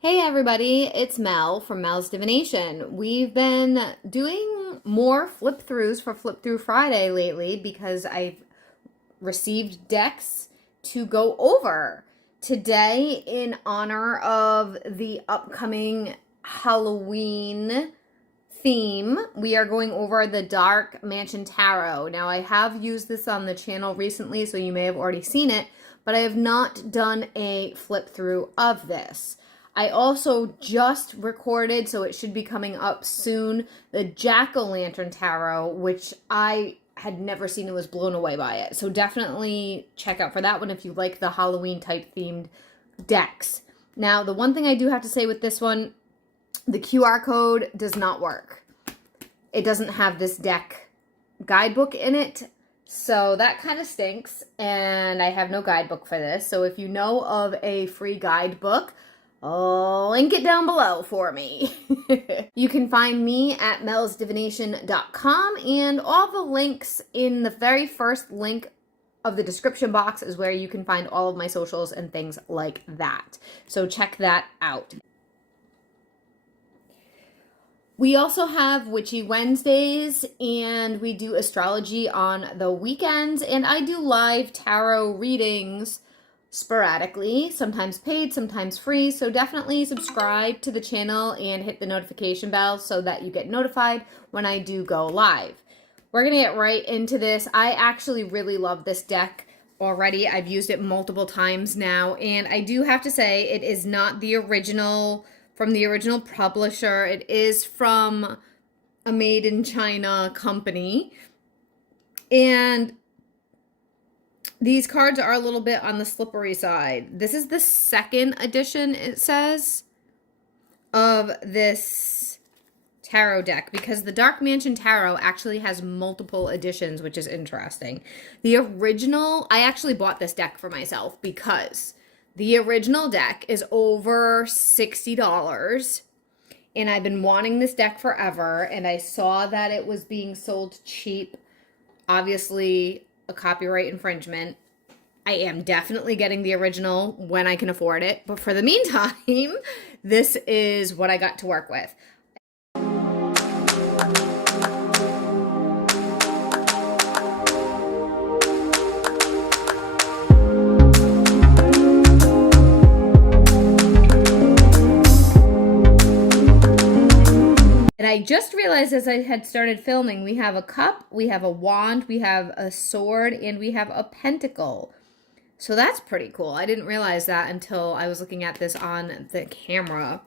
Hey everybody, it's Mel from Mel's Divination. We've been doing more flip throughs for Flip Through Friday lately because I've received decks to go over today in honor of the upcoming Halloween theme. We are going over the Dark Mansion Tarot. Now, I have used this on the channel recently, so you may have already seen it, but I have not done a flip through of this. I also just recorded, so it should be coming up soon, the Jack-o'-lantern tarot, which I had never seen and was blown away by it. So definitely check out for that one if you like the Halloween type themed decks. Now, the one thing I do have to say with this one, the QR code does not work. It doesn't have this deck guidebook in it, so that kind of stinks, and I have no guidebook for this. So if you know of a free guidebook, I'll link it down below for me. You can find me at melsdivination.com, and all the links in the very first link of the description box is where you can find all of my socials and things like that. So check that out. We also have Witchy Wednesdays, and we do astrology on the weekends, and I do live tarot readings sporadically, sometimes paid, sometimes free, so definitely subscribe to the channel and hit the notification bell so that you get notified when I do go live. We're going to get right into this. I actually really love this deck already. I've used it multiple times now, and I do have to say it is not the original from the original publisher. It is from a made in China company, and these cards are a little bit on the slippery side. This is the second edition, it says, of this tarot deck, because the Dark Mansion Tarot actually has multiple editions, which is interesting. The original, I actually bought this deck for myself because the original deck is over $60, and I've been wanting this deck forever, and I saw that it was being sold cheap. Obviously, a copyright infringement. I am definitely getting the original when I can afford it, but for the meantime, this is what I got to work with. And I just realized as I had started filming, we have a cup, we have a wand, we have a sword, and we have a pentacle. So that's pretty cool. I didn't realize that until I was looking at this on the camera.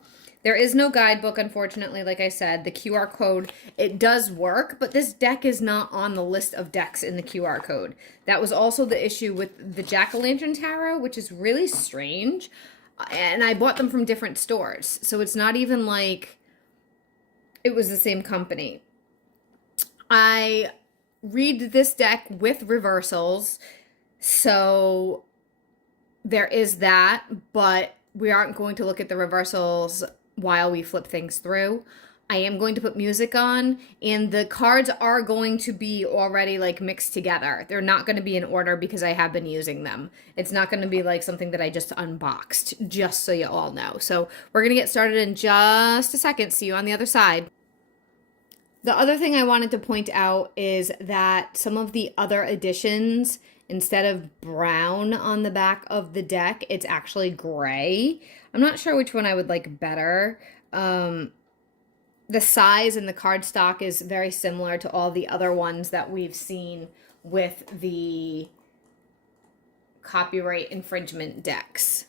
There is no guidebook, unfortunately. Like I said, the QR code, it does work, but this deck is not on the list of decks in the QR code. That was also the issue with the Jack-o'-lantern tarot, which is really strange. And I bought them from different stores. So it's not even like it was the same company. I read this deck with reversals, so there is that, but we aren't going to look at the reversals while we flip things through. I am going to put music on, and the cards are going to be already like mixed together. They're not going to be in order because I have been using them. It's not going to be like something that I just unboxed, just so you all know. So we're going to get started in just a second. See you on the other side. The other thing I wanted to point out is that some of the other editions, instead of brown on the back of the deck, it's actually gray. I'm not sure which one I would like better. The size and the cardstock is very similar to all the other ones that we've seen with the copyright infringement decks.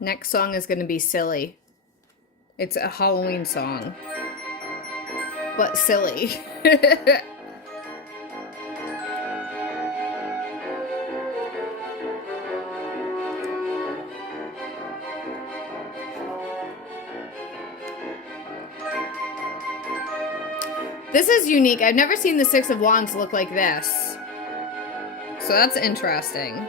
Next song is going to be silly. It's a Halloween song, but silly. This is unique. I've never seen the Six of Wands look like this. So that's interesting.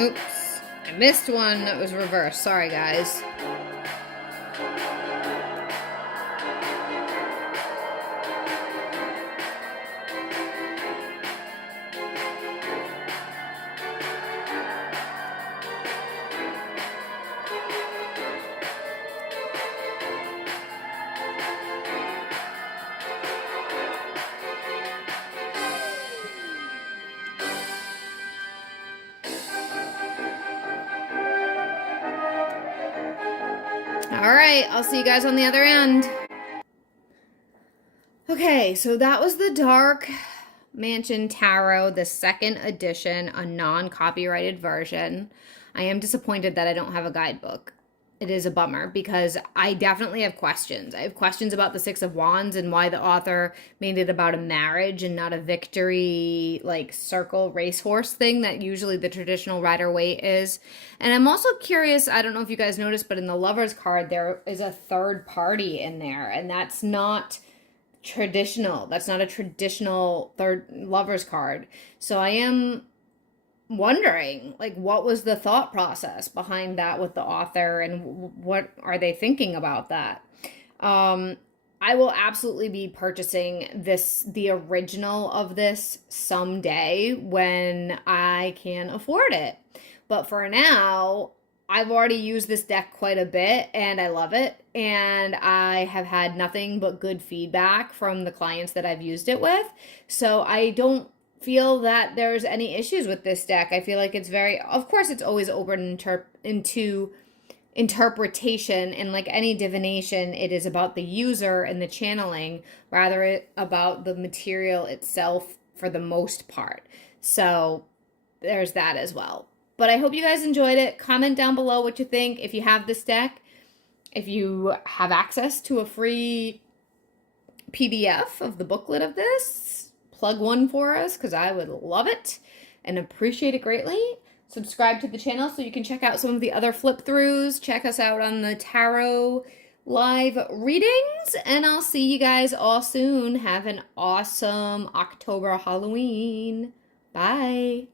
Oops, I missed one that was reversed. Sorry, guys. All right, I'll see you guys on the other end. Okay, so that was the Dark Mansion Tarot, the second edition, a non-copyrighted version. I am disappointed that I don't have a guidebook. It is a bummer because I definitely have questions. I have questions about the Six of Wands and why the author made it about a marriage and not a victory, like circle racehorse thing that usually the traditional Rider-Waite is. And I'm also curious, I don't know if you guys noticed, but in the Lover's card, there is a third party in there, and that's not traditional. That's not a traditional third Lover's card. So I am wondering, like, what was the thought process behind that with the author, and what are they thinking about that? I will absolutely be purchasing the original of this someday when I can afford it. But for now, I've already used this deck quite a bit and I love it. And I have had nothing but good feedback from the clients that I've used it with. So I don't feel that there's any issues with this deck. I feel like it's very, of course, it's always open into interpretation, and like any divination, it is about the user and the channeling rather about the material itself for the most part. So there's that as well. But I hope you guys enjoyed it. Comment down below what you think. If you have this deck, if you have access to a free PDF of the booklet of this, plug one for us because I would love it and appreciate it greatly. Subscribe to the channel so you can check out some of the other flip throughs. Check us out on the tarot live readings, and I'll see you guys all soon. Have an awesome October Halloween. Bye.